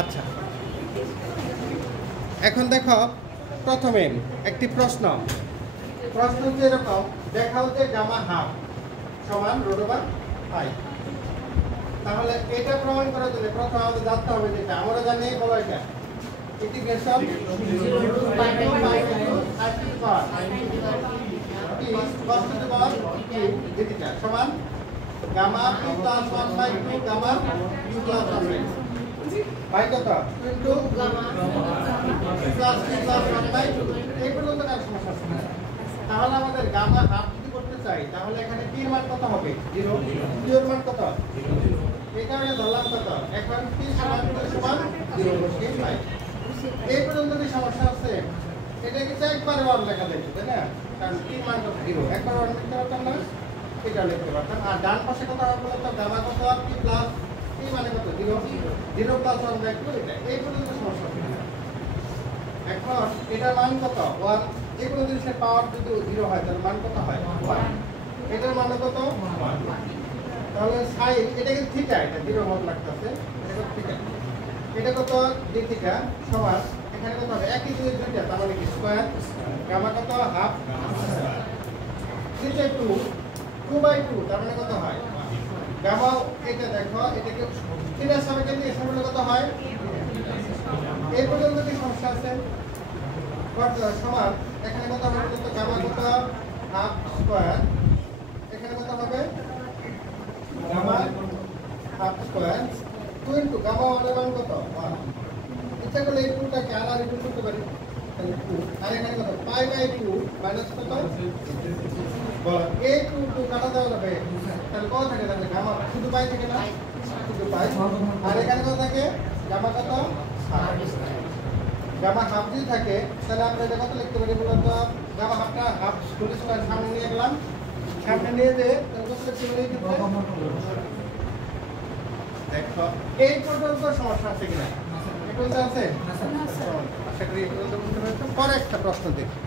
আচ্ছা, এখন দেখো প্রথমে একটি প্রশ্ন হচ্ছে এরকম, দেখাও যে গামা হাফ সমান রুট ওভার পাই। তাহলে এটা প্রমাণ করার জন্য প্রথমে আমাদের জানতে হবে যেটা আমরা জানি, বলো এটা ইন্টিগ্রেশন সমান gamma P plus 1/2 gamma U plus 1/2 by কত into gamma plus P plus 1/2। এই পর্যন্ত কার সমস্যা আছে? তাহলে আমাদের গামা হাফ যদি করতে চাই তাহলে এখানে পি এর মান কত হবে? 0। পি এর মান কত? এই কারণে ধরলাম কত, এখন পি সমান 0 বসিয়ে পাই। এই পর্যন্ত কি সমস্যা আছে? এটা কিন্তু একবারে 1 লেখা যায়, তাই না? কারণ পি এর মান কত? 0। একবার 1 লিখতে পারতাম না, এটা লিখতে পারতাম। আর ডান পাশে কত হবে বলতো? গামা কত পি প্লাস পি মানে কত? 0 প্লাস 1/2 এটা। এই পর্যন্ত সমস্যা হবে না। এখন এটার মান কত? 1। এই কোনো জিনিসের পাওয়ার যদি 0 হয় তাহলে মান কত হয়? 1। এটার মান কত? 1। তাহলে সাইন এটা কিন্তু থিটা, এটা 0 মত লাগতেছে, এটা কত থিটা, এটা কত ডি থিটা সমান এখানে কত হবে? একই জিনিস দুইটা, তার মানে কি স্কয়ার গামা কত হাফ স্কয়ার থিটা 2/2, তার মানে কত হয় গামা? এটা দেখো এটাকে থিটার সামনে কেটে এর সামনে কত হয়? এই পর্যন্ত কি সমস্যা আছে? সমান এখানে কত হবে? তো গামা কত হাফ স্কয়ার, এখানে কত হবে? Gamma half square 2 into gamma 1 এর মান কত? 1। ইচ্ছা করলে এই 2টাকে আর ইকুয়াল করতে পারি, তাহলে 2। আর এখানে কত? পাই বাই 2 মাইনাস কত? বল এই 2 কাটা দেওয়া যাবে, তাহলে কত থাকে? তাহলে গামা শুধু পাই থাকে না, শুধু পাই। আর এখানে কত থাকে? গামা কত? হাফ। গামা হাফ যদি থাকে তাহলে আমরা এটা কত লিখতে পারি বলতো? গামা হাফটা হাফ স্কয়ার সামনে নিয়ে গেলাম, সামনে নিয়ে যে তাহলে কত লিখতে পারি? দেখো এই পর্যন্ত সমস্যা আছে কিনা? এই পর্যন্ত আছে? আশা করি এই পর্যন্ত বুঝতে পারছো। পরে একটা প্রশ্ন দেখি।